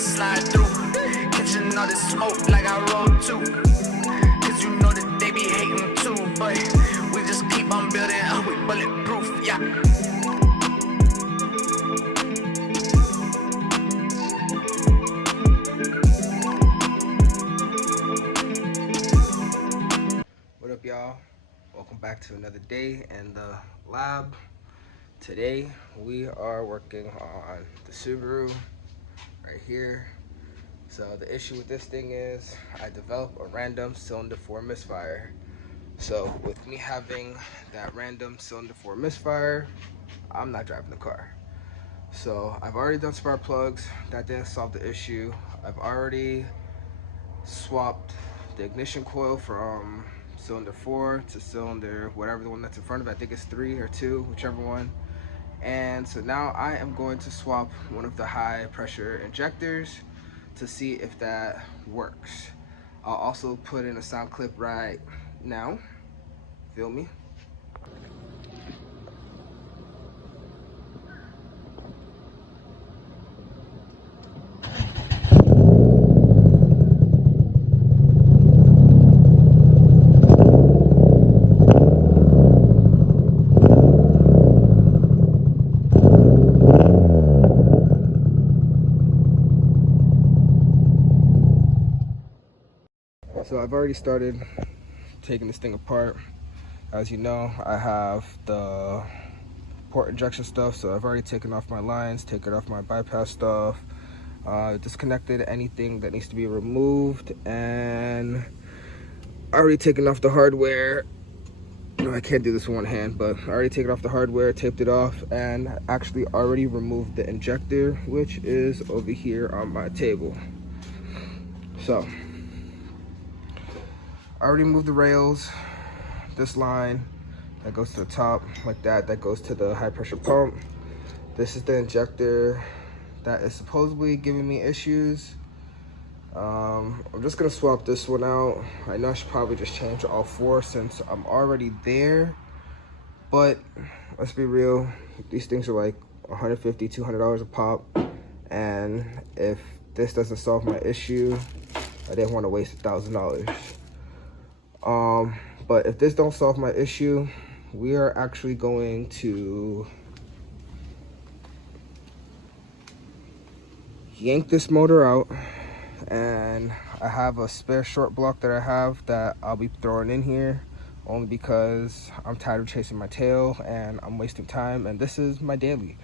slide through. Catching all this smoke like I roll too. Cause you know that they be hating too. But we just keep on building up, we bulletproof, yeah. What up, y'all? Welcome back to another day in the lab. Today we are working on the Subaru right here. So the issue with this thing is I developed a random cylinder 4 misfire. So with me having that random cylinder 4 misfire, I'm not driving the car. So I've already done spark plugs. That didn't solve the issue. I've already swapped the ignition coil from cylinder 4 to cylinder whatever the one that's in front of it. I think it's 3 or 2, whichever one. And so now I am going to swap one of the high pressure injectors to see if that works. I'll also put in a sound clip right now. Feel me? So I've already started taking this thing apart. As you know, I have the port injection stuff, so I've already taken off my lines, taken off my bypass stuff, disconnected anything that needs to be removed, and already taken off the hardware. No, I can't do this with one hand, but I already taken off the hardware, taped it off, and actually already removed the injector, which is over here on my table. So I already moved the rails. This line that goes to the top like that goes to the high pressure pump. This is the injector that is supposedly giving me issues. I'm just gonna swap this one out. I know I should probably just change all 4 since I'm already there, but let's be real, these things are like $150, $200 a pop, and if this doesn't solve my issue, I didn't want to waste $1,000. But if this don't solve my issue, we are actually going to yank this motor out, and I have a spare short block that I have that I'll be throwing in here only because I'm tired of chasing my tail and I'm wasting time, and this is my daily.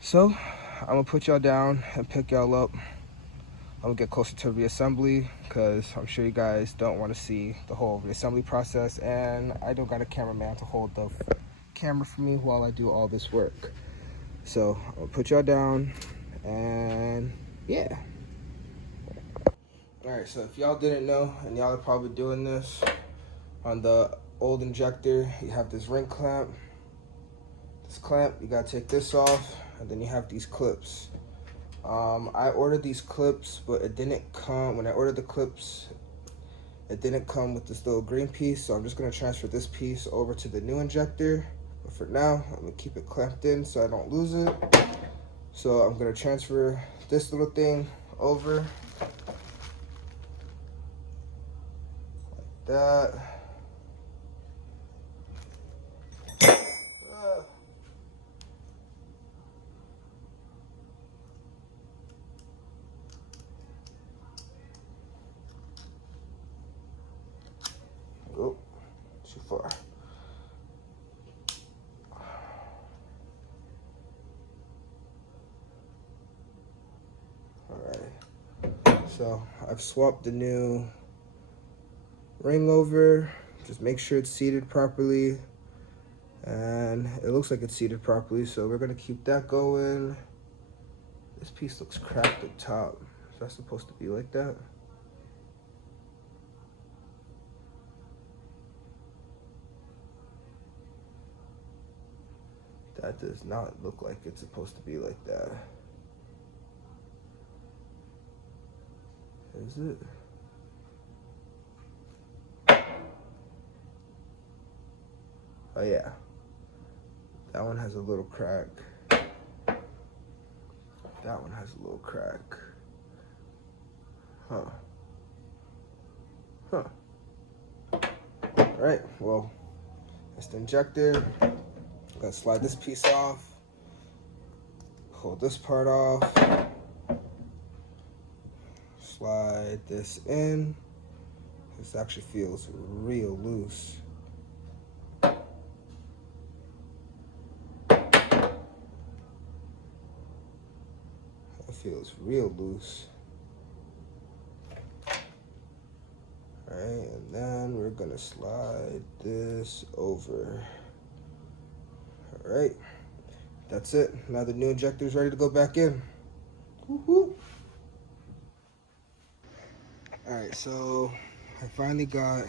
So I'm gonna put y'all down and pick y'all up. I'm gonna get closer to reassembly because I'm sure you guys don't want to see the whole reassembly process, and I don't got a cameraman to hold the camera for me while I do all this work. So I'll put y'all down, and yeah. All right, so if y'all didn't know, and y'all are probably doing this, on the old injector, you have this ring clamp. This clamp, you gotta take this off, and then you have these clips. I ordered these clips, but it didn't come, when I ordered the clips, it didn't come with this little green piece, so I'm just gonna transfer this piece over to the new injector. But for now, I'm gonna keep it clamped in so I don't lose it. So I'm gonna transfer this little thing over, like that. Oh, too far. Alright, so I've swapped the new ring over. Just make sure it's seated properly, and it looks like it's seated properly, so we're gonna keep that going. This piece looks cracked up top. Is that supposed to be like that? That does not look like it's supposed to be like that. Is it? Oh yeah. That one has a little crack. That one has a little crack. Alright, well, that's the injector. Gotta slide this piece off. Pull this part off. Slide this in. This actually feels real loose. It feels real loose. Alright, and then we're gonna slide this over. Alright, that's it. Now the new injector is ready to go back in. Woohoo! Alright, so I finally got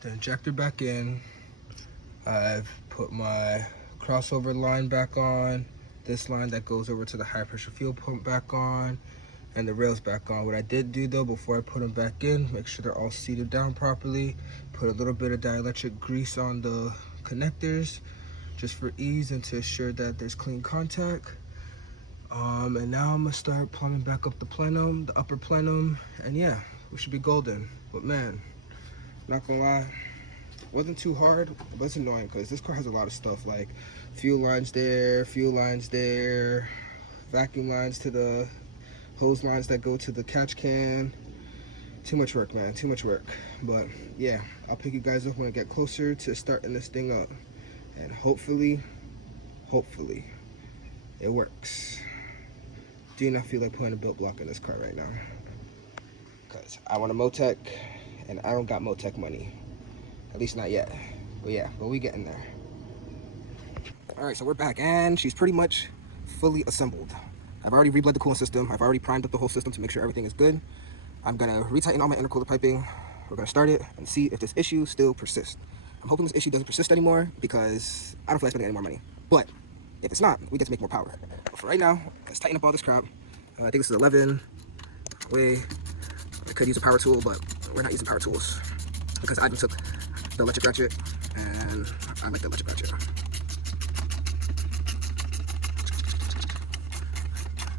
the injector back in. I've put my crossover line back on, this line that goes over to the high pressure fuel pump back on, and the rails back on. What I did do though, before I put them back in, make sure they're all seated down properly, put a little bit of dielectric grease on the connectors just for ease and to ensure that there's clean contact. And now I'm gonna start plumbing back up the plenum, the upper plenum, and yeah, we should be golden. But man, not gonna lie, it wasn't too hard, but it's annoying because this car has a lot of stuff like fuel lines there, vacuum lines to the hose lines that go to the catch can. Too much work, man, too much work. But yeah, I'll pick you guys up when I get closer to starting this thing up. And hopefully, it works. Do not feel like putting a built block in this car right now. Because I want a Motec, and I don't got Motec money. At least not yet. But yeah, but we getting there. Alright, so we're back, and she's pretty much fully assembled. I've already rebled the cooling system. I've already primed up the whole system to make sure everything is good. I'm gonna retighten all my intercooler piping. We're gonna start it and see if this issue still persists. I'm hoping this issue doesn't persist anymore because I don't feel like spending any more money. But if it's not, we get to make more power. But for right now, let's tighten up all this crap. I think this is 11. I could use a power tool, but we're not using power tools because I took the electric ratchet and I like the electric ratchet.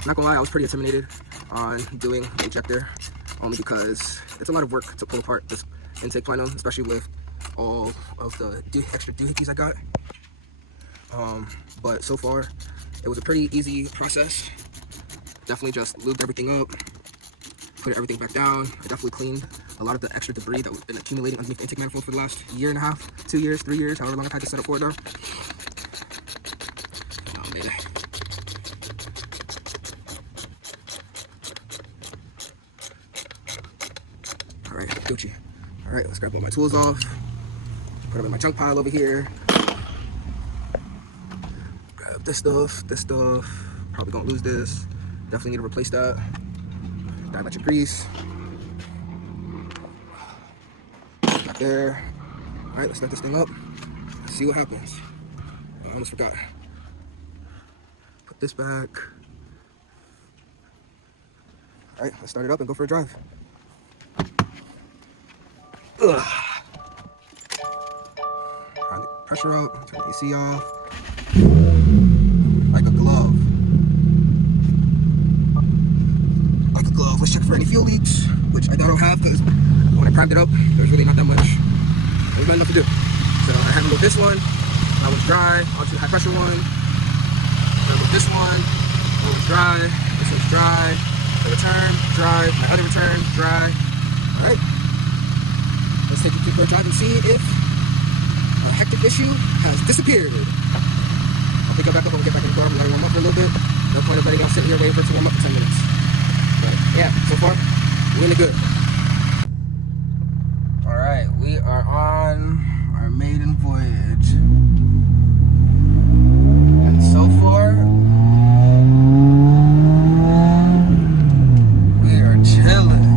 Not gonna lie, I was pretty intimidated on doing the injector only because it's a lot of work to pull apart this intake plenum, especially with all of the extra doohickeys I got. But so far, it was a pretty easy process. Definitely just lubed everything up, put everything back down. I definitely cleaned a lot of the extra debris that was been accumulating underneath the intake manifold for the last year and a half, 2 years, 3 years, however long I've had to set up for it though. Oh man. All right, Gucci. All right, let's grab all my tools off. Put them in my junk pile over here. Grab this stuff. Probably gonna lose this. Definitely need to replace that. Dielectric grease. Back there. All right, let's start this thing up. Let's see what happens. I almost forgot. Put this back. All right, let's start it up and go for a drive. Ugh. Turn the pressure up, turn the AC off. Like a glove. Like a glove. Let's check for any fuel leaks, which I don't have because when I primed it up, there's really not that much. There's not enough to do. So I had to move this one. That one's dry. Onto the high pressure one. I move this one. That one's dry. This one's dry. The return, dry. My other return, dry. All right. Let's take a quick drive and see if a hectic issue has disappeared. I'll pick it back up when we get back in the car. I'm gonna warm up for a little bit. No point of letting y'all sit here waiting for it to warm up for 10 minutes. But yeah, so far, we're in the good. All right, we are on our maiden voyage. And so far, we are chilling.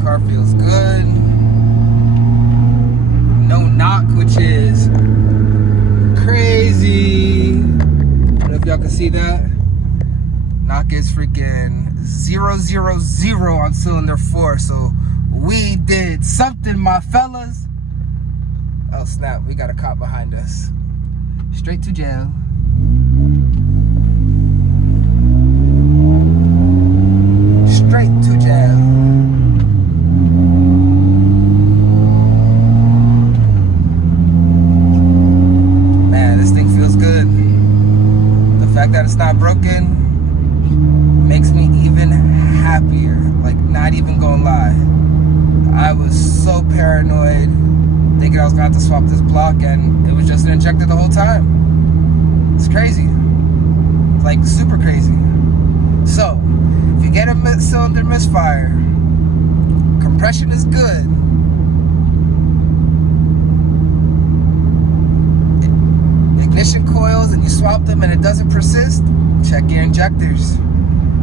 Car feels good. No knock, which is crazy. I don't know if y'all can see that. Knock is freaking 000 on cylinder 4. So we did something, my fellas. Oh snap, we got a cop behind us. Straight to jail. fact that it's not broken makes me even happier. Like, not even gonna lie. I was so paranoid, thinking I was gonna have to swap this block, and it was just an injector the whole time. It's crazy. Like, super crazy. So, if you get a cylinder misfire, compression is good. Ignition coils and you swap them and it doesn't persist, check your injectors.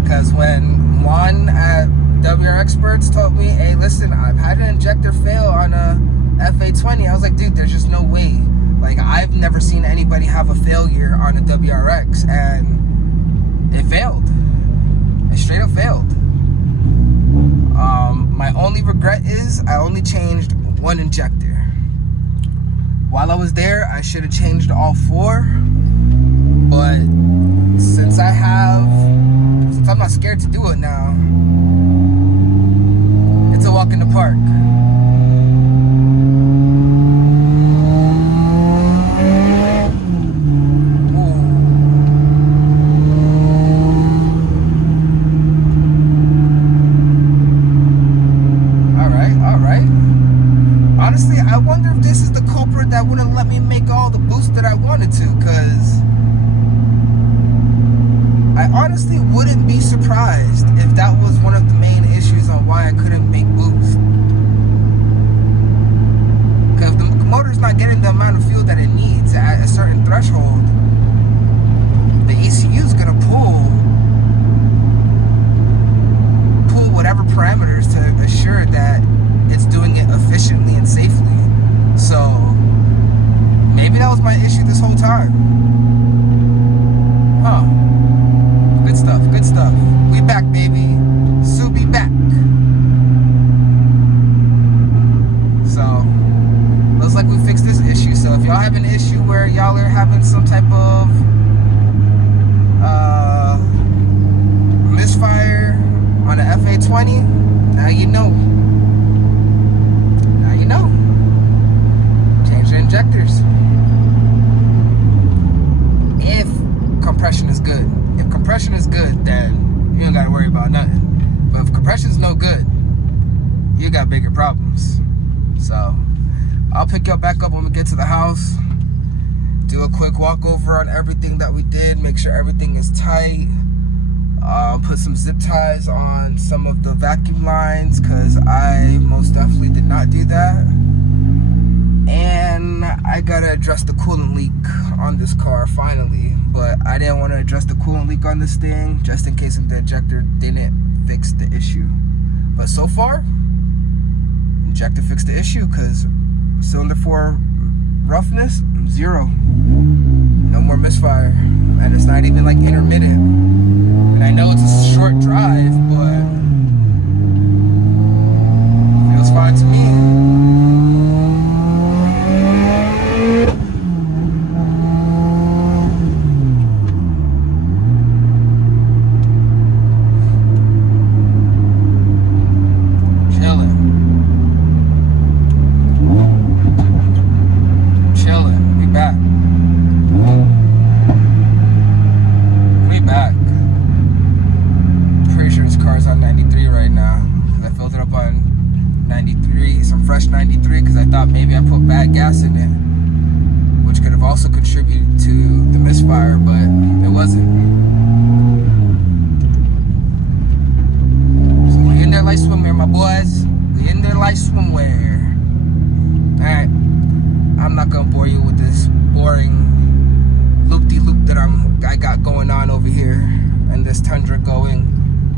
Because when Juan at WR Experts told me, hey, listen, I've had an injector fail on a Fa20, I was like, dude, there's just no way. Like, I've never seen anybody have a failure on a WRX, and it failed. It straight up failed. My only regret is I only changed one injector. While I was there, I should have changed all 4, but since I'm not scared to do it now, it's a walk in the park. Honestly, I wonder if this is the culprit that wouldn't let me make all the boosts that I wanted to, because I honestly wouldn't be surprised if that was one of the main issues on why I couldn't make boost. Because if the motor's not getting the amount of fuel that it needs at a certain threshold, the ECU is going to pull whatever parameters to assure that it's doing it efficiently and safely. So maybe that was my issue this whole time. Huh. Good stuff, good stuff. We back, baby. Subi back. So looks like we fixed this issue. So if y'all have an issue where y'all are having some type of misfire on an Fa20, now you know. Change the injectors. If compression is good. If compression is good, then you don't gotta worry about nothing. But if compression is no good, you got bigger problems. So I'll pick y'all back up when we get to the house. Do a quick walkover on everything that we did. Make sure everything is tight. Put some zip ties on some of the vacuum lines, because I most definitely did not do that. And I gotta address the coolant leak on this car finally, but I didn't want to address the coolant leak on this thing just in case the injector didn't fix the issue. But so far, injector fixed the issue, because cylinder 4 roughness, 0. No more misfire, and it's not even like intermittent. And I know it's a short drive, but it feels fine to me. Fresh 93, because I thought maybe I put bad gas in it, which could have also contributed to the misfire, but it wasn't. So we in there like swimwear, my boys. We in there like swimwear. Alright, I'm not gonna bore you with this boring loop-de-loop that I got going on over here, and this Tundra going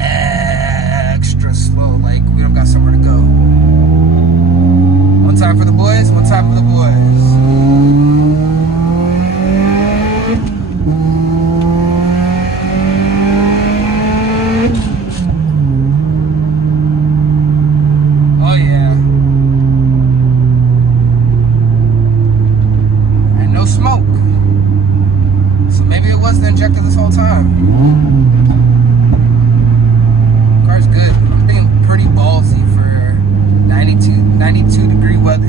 extra slow, like we don't got somewhere to go. One time for the boys, one time for the boys. Oh yeah. And no smoke. So maybe it was the injector this whole time. Car's good. I'm being pretty ballsy for 92 degree weather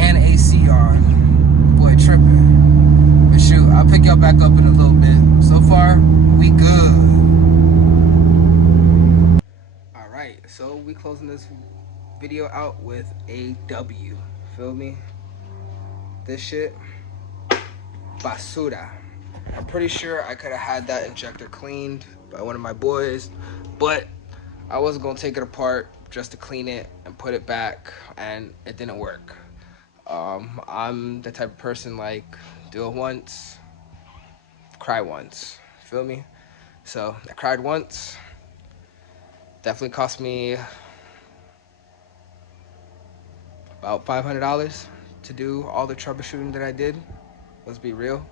and AC on. Boy, tripping. But shoot, I'll pick y'all back up in a little bit. So far, we good. Alright, so we closing this video out with a W. Feel me? This shit, basura. I'm pretty sure I could have had that injector cleaned by one of my boys, but I wasn't gonna take it apart just to clean it and put it back, and it didn't work. I'm the type of person like, do it once, cry once. Feel me? So I cried once. Definitely cost me about $500 to do all the troubleshooting that I did. Let's be real.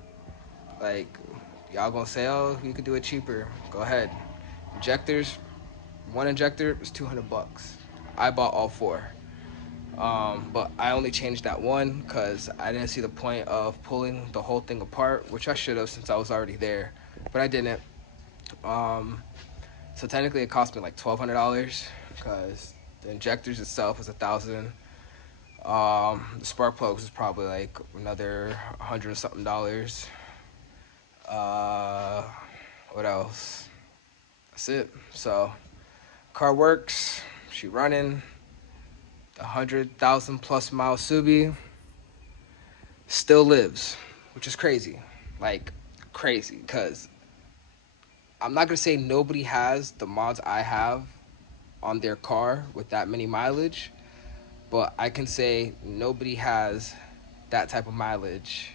Like, y'all gonna say, oh, you could do it cheaper. Go ahead. Injectors, one injector was 200 bucks. I bought all four. But I only changed that one because I didn't see the point of pulling the whole thing apart, which I should have since I was already there, but I didn't. So technically it cost me like $1,200 because the injectors itself was $1,000. The spark plugs was probably like another $100 and something. What else? That's it. So car works, she running. The 100,000 plus mile Subi still lives, which is crazy. Like, crazy, because I'm not gonna say nobody has the mods I have on their car with that many mileage, but I can say nobody has that type of mileage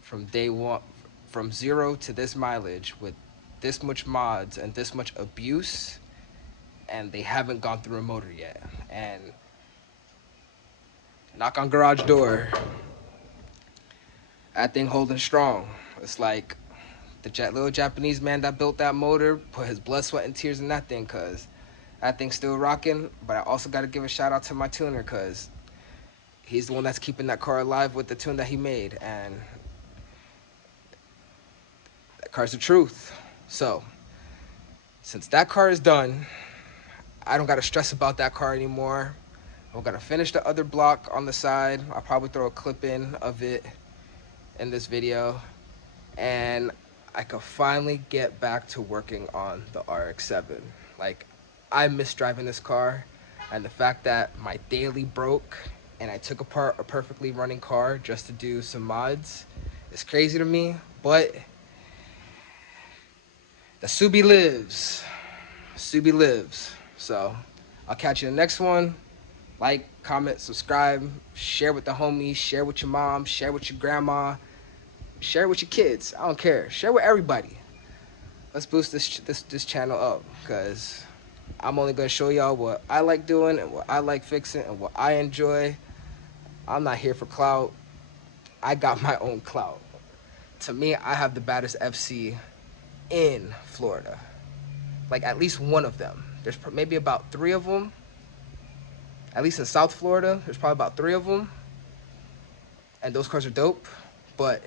from day one, from 0 to this mileage with this much mods and this much abuse, and they haven't gone through a motor yet. And knock on garage door, that thing holding strong. It's like the little Japanese man that built that motor put his blood, sweat, and tears in that thing, because that thing's still rocking. But I also got to give a shout out to my tuner, because he's the one that's keeping that car alive with the tune that he made, and that car's the truth. So since that car is done, I don't got to stress about that car anymore. I'm gonna finish the other block on the side. I'll probably throw a clip in of it in this video, and I could finally get back to working on the RX-7. Like, I miss driving this car, and the fact that my daily broke and I took apart a perfectly running car just to do some mods is crazy to me. But the Subi lives. Subi lives. So I'll catch you in the next one. Like, comment, subscribe, share with the homies, share with your mom, share with your grandma, share with your kids. I don't care. Share with everybody. Let's boost this channel up, because I'm only gonna show y'all what I like doing and what I like fixing and what I enjoy. I'm not here for clout. I got my own clout. To me, I have the baddest FC in Florida. Like, at least one of them. There's maybe about 3 of them. At least in South Florida, there's probably about 3 of them. And those cars are dope. But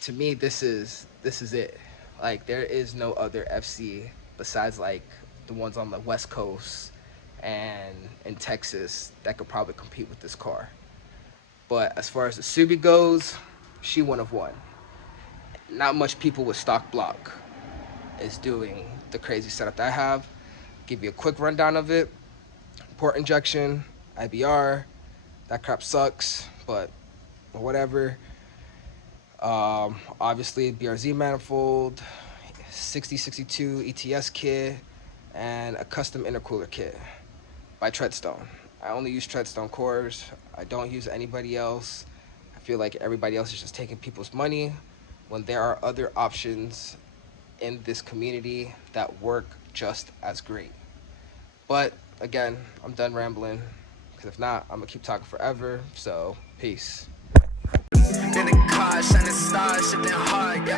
to me, this is it. Like, there is no other FC besides like the ones on the West Coast and in Texas that could probably compete with this car. But as far as the Subi goes, she one of one. Not much people with stock block is doing the crazy setup that I have. Give you a quick rundown of it. Port injection, IBR, that crap sucks, but whatever. Obviously BRZ manifold, 6062 ETS kit, and a custom intercooler kit by Treadstone. I only use Treadstone cores. I don't use anybody else. I feel like everybody else is just taking people's money when there are other options in this community that work just as great. But again, I'm done rambling, because if not, I'm gonna keep talking forever. So peace. In the car, shining stars, shifting hard, yeah.